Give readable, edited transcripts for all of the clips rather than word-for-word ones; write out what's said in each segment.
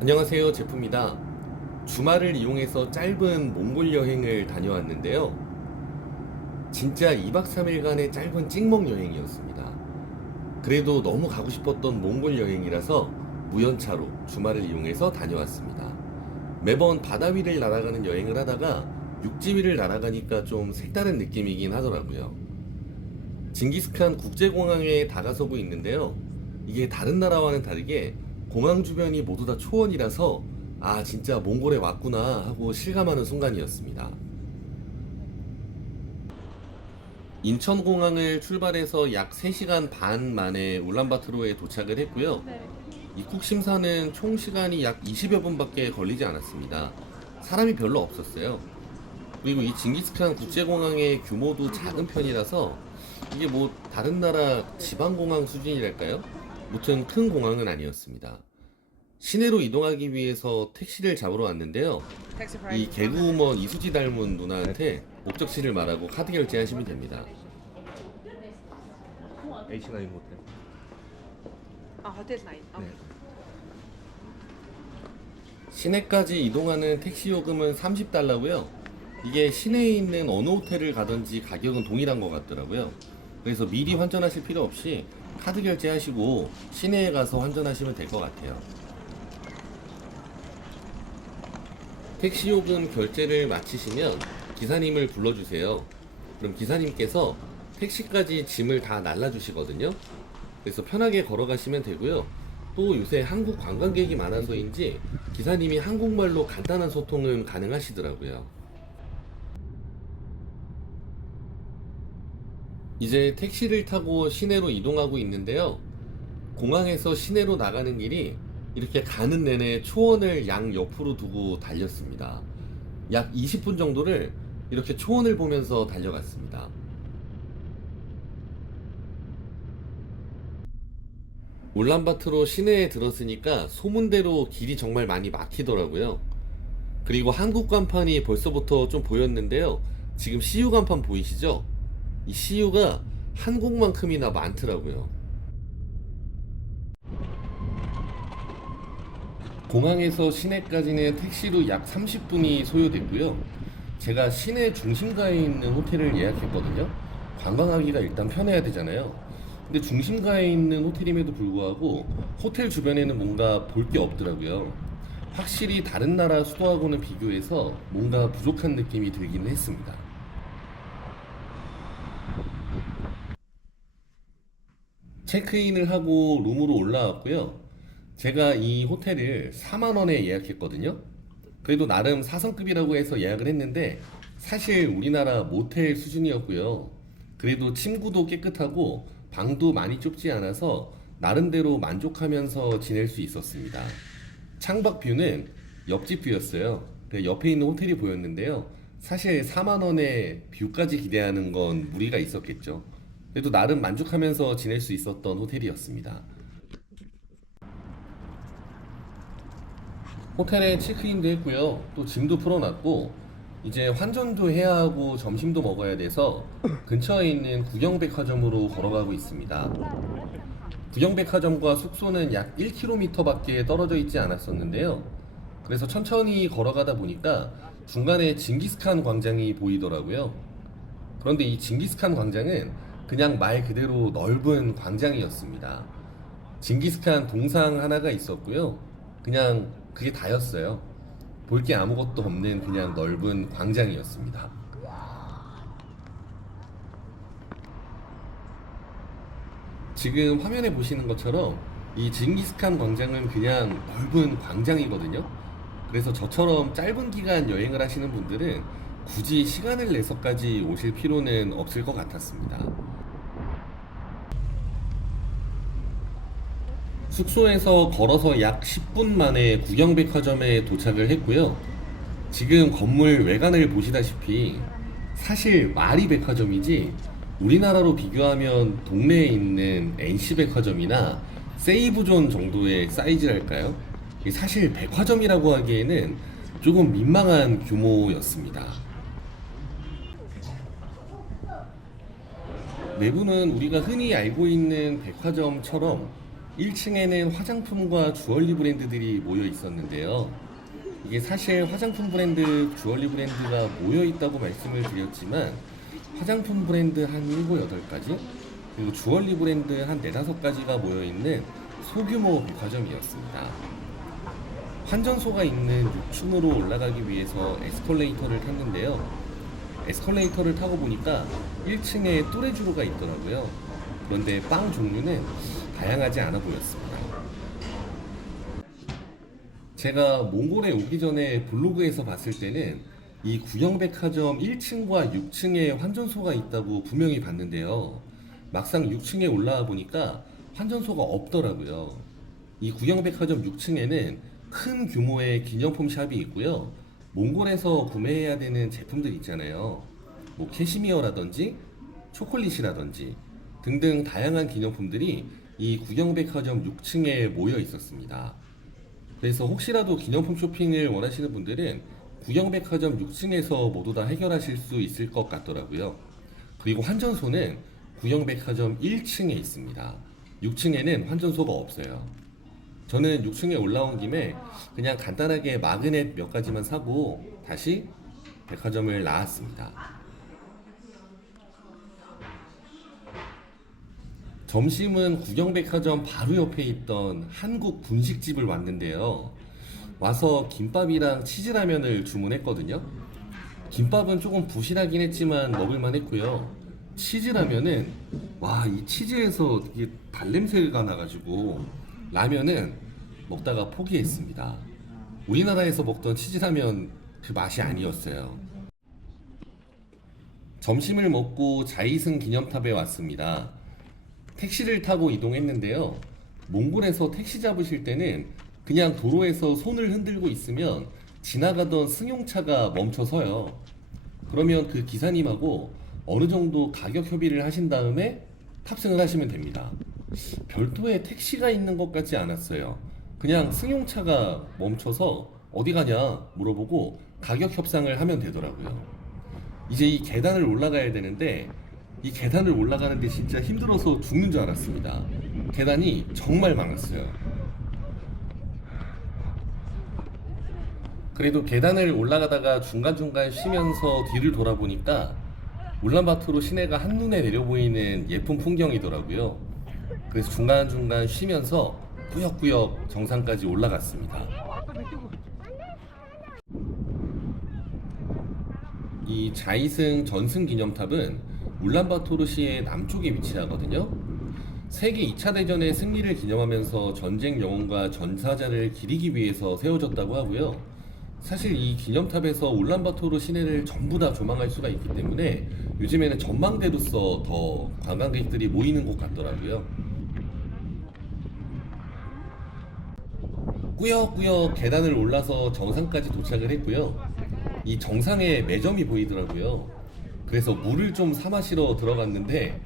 안녕하세요, 제프입니다. 주말을 이용해서 짧은 몽골 여행을 다녀왔는데요. 진짜 2박 3일간의 짧은 찍먹 여행이었습니다. 그래도 너무 가고 싶었던 몽골 여행이라서 무연차로 주말을 이용해서 다녀왔습니다. 매번 바다 위를 날아가는 여행을 하다가 육지 위를 날아가니까 좀 색다른 느낌이긴 하더라고요. 징기스칸 국제공항에 다가서고 있는데요. 이게 다른 나라와는 다르게 공항 주변이 모두 다 초원이라서 아, 진짜 몽골에 왔구나 하고 실감하는 순간이었습니다. 인천공항을 출발해서 약 3시간 반 만에 울란바토르에 도착을 했고요. 입국 심사는 총 시간이 약 20여 분밖에 걸리지 않았습니다. 사람이 별로 없었어요. 그리고 이 징기스칸 국제공항의 규모도 작은 편이라서 이게 뭐 다른 나라 지방공항 수준이랄까요? 무튼 큰 공항은 아니었습니다. 시내로 이동하기 위해서 택시를 잡으러 왔는데요. 이 개그우먼 이수지 닮은 누나한테 목적지를 말하고 카드 결제하시면 됩니다. H9 호텔. 아, 호텔 나인. 네. 시내까지 이동하는 택시 요금은 30달러고요. 이게 시내에 있는 어느 호텔을 가든지 가격은 동일한 것 같더라고요. 그래서 미리 환전하실 필요 없이 카드 결제하시고 시내에 가서 환전하시면 될 것 같아요. 택시 요금 결제를 마치시면 기사님을 불러주세요. 그럼 기사님께서 택시까지 짐을 다 날라주시거든요. 그래서 편하게 걸어가시면 되고요. 또 요새 한국 관광객이 많아서인지 기사님이 한국말로 간단한 소통은 가능하시더라고요. 이제 택시를 타고 시내로 이동하고 있는데요. 공항에서 시내로 나가는 길이 이렇게 가는 내내 초원을 양 옆으로 두고 달렸습니다. 약 20분 정도를 이렇게 초원을 보면서 달려갔습니다. 울란바토르 시내에 들었으니까 소문대로 길이 정말 많이 막히더라고요. 그리고 한국 간판이 벌써부터 좀 보였는데요. 지금 CU 간판 보이시죠? 이 CU가 한국만큼이나 많더라고요. 공항에서 시내까지는 택시로 약 30분이 소요됐고요. 제가 시내 중심가에 있는 호텔을 예약했거든요. 관광하기가 일단 편해야 되잖아요. 근데 중심가에 있는 호텔임에도 불구하고 호텔 주변에는 뭔가 볼 게 없더라고요. 확실히 다른 나라 수도하고는 비교해서 뭔가 부족한 느낌이 들기는 했습니다. 체크인을 하고 룸으로 올라왔고요. 제가 이 호텔을 4만 원에 예약했거든요. 그래도 나름 4성급이라고 해서 예약을 했는데 사실 우리나라 모텔 수준이었고요. 그래도 침구도 깨끗하고 방도 많이 좁지 않아서 나름대로 만족하면서 지낼 수 있었습니다. 창밖 뷰는 옆집 뷰였어요. 옆에 있는 호텔이 보였는데요. 사실 4만 원에 뷰까지 기대하는 건 무리가 있었겠죠. 그래도 나름 만족하면서 지낼 수 있었던 호텔이었습니다. 호텔에 체크인도 했고요. 또 짐도 풀어놨고 이제 환전도 해야 하고 점심도 먹어야 돼서 근처에 있는 구경백화점으로 걸어가고 있습니다. 구경백화점과 숙소는 약 1km밖에 떨어져 있지 않았었는데요. 그래서 천천히 걸어가다 보니까 중간에 징기스칸 광장이 보이더라고요. 그런데 이 징기스칸 광장은 그냥 말 그대로 넓은 광장이었습니다. 징기스칸 동상 하나가 있었고요. 그냥 그게 다였어요. 볼 게 아무것도 없는 그냥 넓은 광장이었습니다. 지금 화면에 보시는 것처럼 이 징기스칸 광장은 그냥 넓은 광장이거든요. 그래서 저처럼 짧은 기간 여행을 하시는 분들은 굳이 시간을 내서까지 오실 필요는 없을 것 같았습니다. 숙소에서 걸어서 약 10분 만에 구경백화점에 도착을 했고요. 지금 건물 외관을 보시다시피 사실 말이 백화점이지 우리나라로 비교하면 동네에 있는 NC백화점이나 세이브존 정도의 사이즈랄까요? 사실 백화점이라고 하기에는 조금 민망한 규모였습니다. 내부는 우리가 흔히 알고 있는 백화점처럼 1층에는 화장품과 주얼리 브랜드들이 모여 있었는데요. 이게 사실 화장품 브랜드, 주얼리 브랜드가 모여 있다고 말씀을 드렸지만 화장품 브랜드 한 7, 8가지 그리고 주얼리 브랜드 한 4, 5가지가 모여 있는 소규모 백화점이었습니다. 환전소가 있는 6층으로 올라가기 위해서 에스컬레이터를 탔는데요. 에스컬레이터를 타고 보니까 1층에 뚜레쥬르가 있더라고요. 그런데 빵 종류는 다양하지 않아 보였습니다. 제가 몽골에 오기 전에 블로그에서 봤을 때는 이 구경백화점 1층과 6층에 환전소가 있다고 분명히 봤는데요. 막상 6층에 올라와 보니까 환전소가 없더라고요. 이 구경백화점 6층에는 큰 규모의 기념품 샵이 있고요. 몽골에서 구매해야 되는 제품들 있잖아요. 뭐 캐시미어라든지 초콜릿이라든지 등등 다양한 기념품들이 이 구경백화점 6층에 모여 있었습니다. 그래서 혹시라도 기념품 쇼핑을 원하시는 분들은 구경백화점 6층에서 모두 다 해결하실 수 있을 것 같더라고요. 그리고 환전소는 구경백화점 1층에 있습니다. 6층에는 환전소가 없어요. 저는 6층에 올라온 김에 그냥 간단하게 마그넷 몇 가지만 사고 다시 백화점을 나왔습니다. 점심은 구경백화점 바로 옆에 있던 한국 분식집을 왔는데요. 와서 김밥이랑 치즈라면을 주문했거든요. 김밥은 조금 부실하긴 했지만 먹을만 했고요. 치즈라면은 와, 이 치즈에서 이게 발냄새가 나가지고 라면은 먹다가 포기했습니다. 우리나라에서 먹던 치즈라면 그 맛이 아니었어요. 점심을 먹고 자이승 기념탑에 왔습니다. 택시를 타고 이동했는데요. 몽골에서 택시 잡으실 때는 그냥 도로에서 손을 흔들고 있으면 지나가던 승용차가 멈춰서요. 그러면 그 기사님하고 어느 정도 가격 협의를 하신 다음에 탑승을 하시면 됩니다. 별도의 택시가 있는 것 같지 않았어요. 그냥 승용차가 멈춰서 어디 가냐 물어보고 가격 협상을 하면 되더라고요. 이제 이 계단을 올라가야 되는데 이 계단을 올라가는데 진짜 힘들어서 죽는 줄 알았습니다. 계단이 정말 많았어요. 그래도 계단을 올라가다가 중간중간 쉬면서 뒤를 돌아보니까 울란바토르 시내가 한눈에 내려 보이는 예쁜 풍경이더라고요. 그래서 중간중간 쉬면서 꾸역꾸역 정상까지 올라갔습니다. 이 자이승 전승 기념탑은 울란바토르시의 남쪽에 위치하거든요. 세계 2차 대전의 승리를 기념하면서 전쟁 영웅과 전사자를 기리기 위해서 세워졌다고 하고요. 사실 이 기념탑에서 울란바토르 시내를 전부 다 조망할 수가 있기 때문에 요즘에는 전망대로서 더 관광객들이 모이는 곳 같더라고요. 꾸역꾸역 계단을 올라서 정상까지 도착을 했고요. 이 정상에 매점이 보이더라고요. 그래서 물을 좀 사 마시러 들어갔는데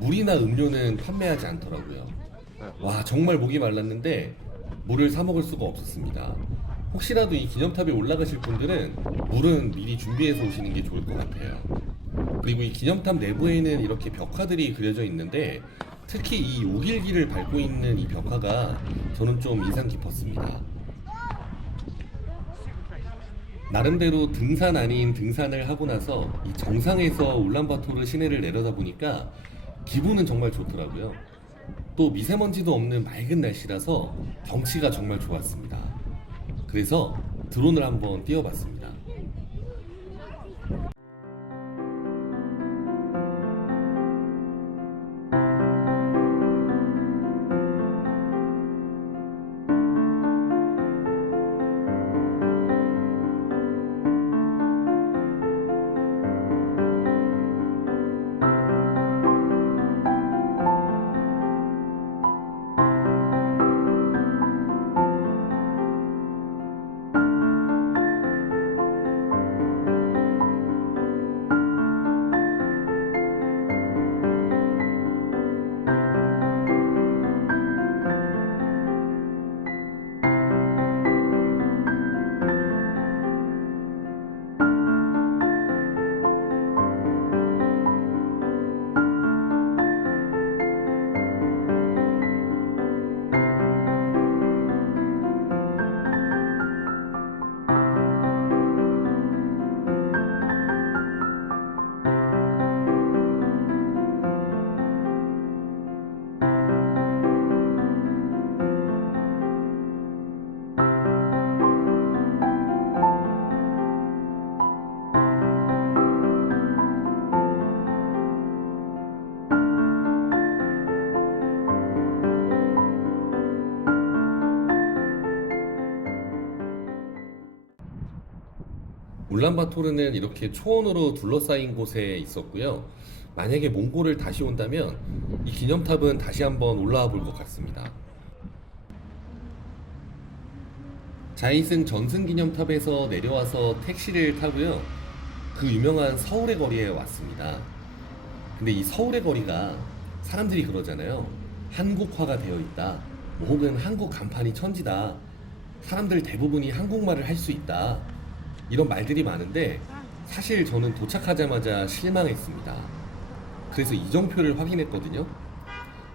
물이나 음료는 판매하지 않더라고요. 와, 정말 목이 말랐는데 물을 사 먹을 수가 없었습니다. 혹시라도 이 기념탑에 올라가실 분들은 물은 미리 준비해서 오시는 게 좋을 것 같아요. 그리고 이 기념탑 내부에는 이렇게 벽화들이 그려져 있는데 특히 이 우길기를 밟고 있는 이 벽화가 저는 좀 인상 깊었습니다. 나름대로 등산 아닌 등산을 하고 나서 이 정상에서 울란바토르 시내를 내려다보니까 기분은 정말 좋더라고요. 또 미세먼지도 없는 맑은 날씨라서 경치가 정말 좋았습니다. 그래서 드론을 한번 띄워봤습니다. 울란바토르는 이렇게 초원으로 둘러싸인 곳에 있었고요. 만약에 몽골을 다시 온다면 이 기념탑은 다시 한번 올라와 볼 것 같습니다. 자이승 전승기념탑에서 내려와서 택시를 타고요. 그 유명한 서울의 거리에 왔습니다. 근데 이 서울의 거리가 사람들이 그러잖아요. 한국화가 되어 있다. 뭐 혹은 한국 간판이 천지다. 사람들 대부분이 한국말을 할 수 있다. 이런 말들이 많은데 사실 저는 도착하자마자 실망했습니다. 그래서 이정표를 확인했거든요.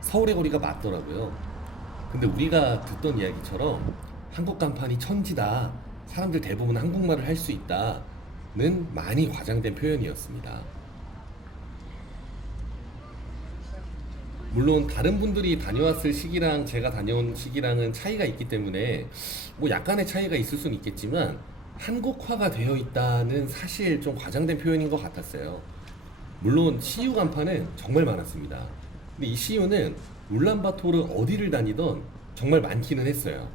서울의 거리가 맞더라고요. 근데 우리가 듣던 이야기처럼 한국 간판이 천지다. 사람들 대부분 한국말을 할 수 있다는 많이 과장된 표현이었습니다. 물론 다른 분들이 다녀왔을 시기랑 제가 다녀온 시기랑은 차이가 있기 때문에 뭐 약간의 차이가 있을 수는 있겠지만 한국화가 되어 있다는 사실 좀 과장된 표현인 것 같았어요. 물론 CU 간판은 정말 많았습니다. 근데 이 CU는 울란바토르 어디를 다니던 정말 많기는 했어요.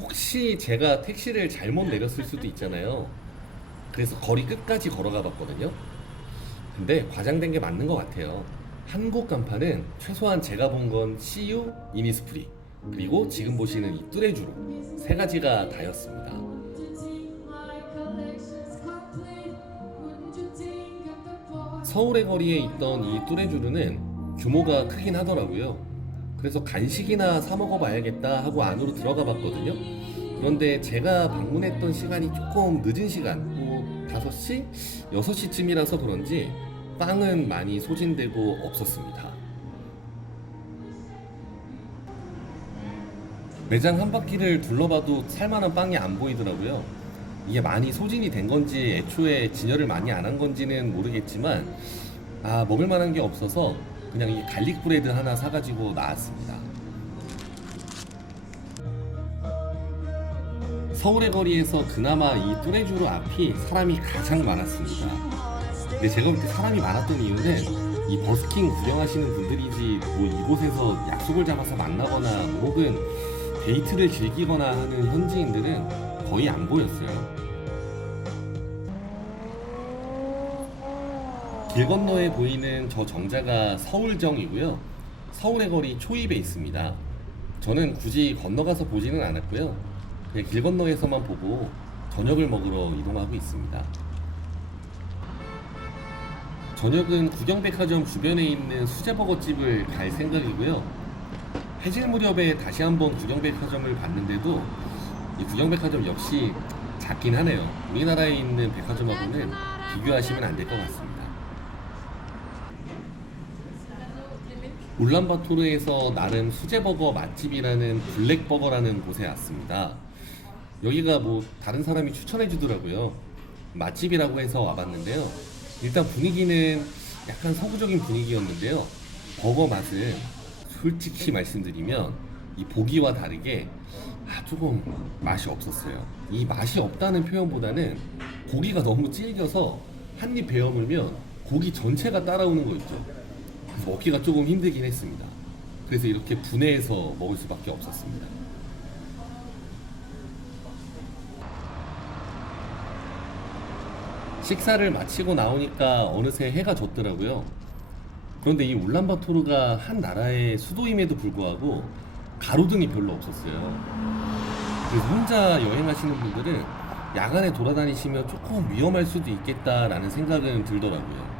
혹시 제가 택시를 잘못 내렸을 수도 있잖아요. 그래서 거리 끝까지 걸어가 봤거든요. 근데 과장된 게 맞는 것 같아요. 한국 간판은 최소한 제가 본 건 CU, 이니스프리, 그리고 지금 보시는 이 뚜레쥬르 세 가지가 다였습니다. 서울의 거리에 있던 이 뚜레쥬르는 규모가 크긴 하더라고요. 그래서 간식이나 사 먹어봐야겠다 하고 안으로 들어가 봤거든요. 그런데 제가 방문했던 시간이 조금 늦은 시간, 뭐 5시? 6시쯤이라서 그런지 빵은 많이 소진되고 없었습니다. 매장 한 바퀴를 둘러봐도 살만한 빵이 안 보이더라고요. 이게 많이 소진이 된 건지 애초에 진열을 많이 안 한 건지는 모르겠지만 먹을 만한 게 없어서 그냥 이 갈릭 브레드 하나 사가지고 나왔습니다. 서울의 거리에서 그나마 이 뚜레쥬르 앞이 사람이 가장 많았습니다. 근데 제가 볼 때 사람이 많았던 이유는 이 버스킹 구경하시는 분들이지 뭐 이곳에서 약속을 잡아서 만나거나 뭐 혹은 데이트를 즐기거나 하는 현지인들은 거의 안 보였어요. 길 건너에 보이는 저 정자가 서울정이고요. 서울의 거리 초입에 있습니다. 저는 굳이 건너가서 보지는 않았고요. 그냥 길 건너에서만 보고 저녁을 먹으러 이동하고 있습니다. 저녁은 구경백화점 주변에 있는 수제버거집을 갈 생각이고요. 해질 무렵에 다시 한번 구경백화점을 봤는데도 이 구경백화점 역시 작긴 하네요. 우리나라에 있는 백화점하고는 비교하시면 안 될 것 같습니다. 울란바토르에서 나름 수제버거 맛집이라는 블랙버거라는 곳에 왔습니다. 여기가 뭐 다른 사람이 추천해 주더라고요. 맛집이라고 해서 와봤는데요. 일단 분위기는 약간 서구적인 분위기였는데요. 버거 맛은 솔직히 말씀드리면 이 보기와 다르게 조금 맛이 없었어요. 이 맛이 없다는 표현보다는 고기가 너무 질겨서 한 입 베어 물면 고기 전체가 따라오는 거 있죠. 그래서 먹기가 조금 힘들긴 했습니다. 그래서 이렇게 분해해서 먹을 수밖에 없었습니다. 식사를 마치고 나오니까 어느새 해가 졌더라고요. 그런데 이 울란바토르가 한 나라의 수도임에도 불구하고 가로등이 별로 없었어요. 그래서 혼자 여행하시는 분들은 야간에 돌아다니시면 조금 위험할 수도 있겠다라는 생각은 들더라고요.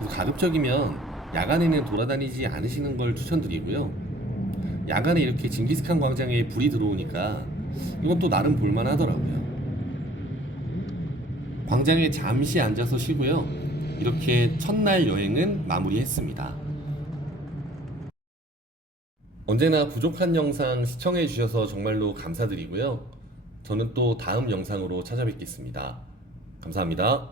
그래서 가급적이면 야간에는 돌아다니지 않으시는 걸 추천드리고요. 야간에 이렇게 징기스칸 광장에 불이 들어오니까 이건 또 나름 볼만 하더라고요. 광장에 잠시 앉아서 쉬고요. 이렇게 첫날 여행은 마무리했습니다. 언제나 부족한 영상 시청해 주셔서 정말로 감사드리고요. 저는 또 다음 영상으로 찾아뵙겠습니다. 감사합니다.